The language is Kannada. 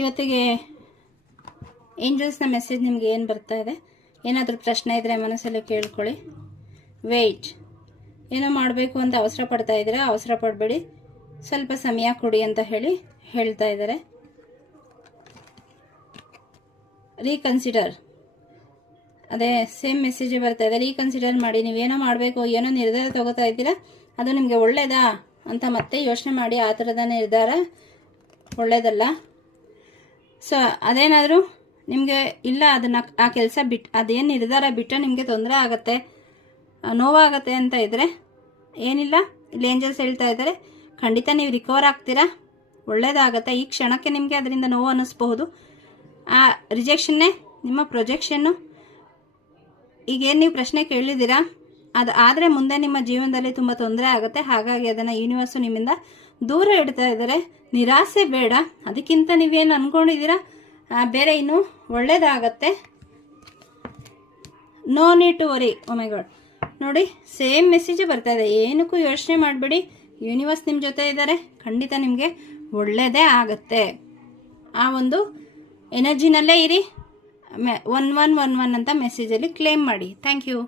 ಇವತ್ತಿಗೆ ಏಂಜಲ್ಸ್ನ ಮೆಸೇಜ್ ನಿಮಗೆ ಏನು ಬರ್ತಾ ಇದೆ? ಏನಾದರೂ ಪ್ರಶ್ನೆ ಇದ್ದರೆ ಮನಸ್ಸಲ್ಲಿ ಕೇಳ್ಕೊಳ್ಳಿ. ವೆಯ್ಟ್. ಏನೋ ಮಾಡಬೇಕು ಅಂತ ಅವಸರ ಪಡ್ತಾ ಇದ್ದೀರಾ, ಅವಸರ ಪಡಬೇಡಿ, ಸ್ವಲ್ಪ ಸಮಯ ಕೊಡಿ ಅಂತ ಹೇಳ್ತಾ ಇದ್ದಾರೆ. ರೀಕನ್ಸಿಡರ್. ಅದೇ ಸೇಮ್ ಮೆಸೇಜ್ ಬರ್ತಾ ಇದೆ. ರೀಕನ್ಸಿಡರ್ ಮಾಡಿ. ನೀವೇನೋ ಮಾಡಬೇಕು, ಏನೋ ನಿರ್ಧಾರ ತಗೋತಾ ಇದ್ದೀರಾ, ಅದು ನಿಮಗೆ ಒಳ್ಳೇದಾ ಅಂತ ಮತ್ತೆ ಯೋಚನೆ ಮಾಡಿ. ಆ ಥರದ ನಿರ್ಧಾರ ಒಳ್ಳೇದಲ್ಲ. ಸೊ ಅದೇನಾದರೂ ನಿಮಗೆ ಇಲ್ಲ, ಅದನ್ನು ಆ ಕೆಲಸ ಅದೇನು ನಿರ್ಧಾರ ಬಿಟ್ಟು ನಿಮಗೆ ತೊಂದರೆ ಆಗುತ್ತೆ, ನೋವಾಗತ್ತೆ ಅಂತ ಇದ್ದರೆ ಏನಿಲ್ಲ, ಇಲ್ಲಿ ಏಂಜಲ್ಸ್ ಹೇಳ್ತಾ ಇದ್ದಾರೆ ಖಂಡಿತ ನೀವು ರಿಕವರ್ ಆಗ್ತೀರಾ, ಒಳ್ಳೇದಾಗತ್ತೆ. ಈ ಕ್ಷಣಕ್ಕೆ ನಿಮಗೆ ಅದರಿಂದ ನೋವು ಅನ್ನಿಸ್ಬಹುದು. ಆ ರಿಜೆಕ್ಷನ್ನೇ ನಿಮ್ಮ ಪ್ರೊಜೆಕ್ಷನ್ನು. ಈಗೇನು ನೀವು ಪ್ರಶ್ನೆ ಕೇಳಿದ್ದೀರಾ ಅದು ಆದರೆ ಮುಂದೆ ನಿಮ್ಮ ಜೀವನದಲ್ಲಿ ತುಂಬ ತೊಂದರೆ ಆಗುತ್ತೆ. ಹಾಗಾಗಿ ಅದನ್ನು ಯೂನಿವರ್ಸು ನಿಮ್ಮಿಂದ ದೂರ ಇಡ್ತಾ ಇದ್ದಾರೆ. ನಿರಾಸೆ ಬೇಡ. ಅದಕ್ಕಿಂತ ನೀವೇನು ಅಂದ್ಕೊಂಡಿದ್ದೀರಾ ಬೇರೆ ಇನ್ನೂ ಒಳ್ಳೇದಾಗತ್ತೆ. No need to worry. Oh my god, ನೋಡಿ ಸೇಮ್ ಮೆಸೇಜ್ ಬರ್ತಾ ಇದೆ. ಏನಕ್ಕೂ ಯೋಚನೆ ಮಾಡಬೇಡಿ, ಯೂನಿವರ್ಸ್ ನಿಮ್ಮ ಜೊತೆ ಇದ್ದಾರೆ. ಖಂಡಿತ ನಿಮಗೆ ಒಳ್ಳೆಯದೇ ಆಗುತ್ತೆ. ಆ ಒಂದು ಎನರ್ಜಿನಲ್ಲೇ ಇರಿ. 1111 ಅಂತ ಮೆಸೇಜಲ್ಲಿ ಕ್ಲೇಮ್ ಮಾಡಿ. Thank you.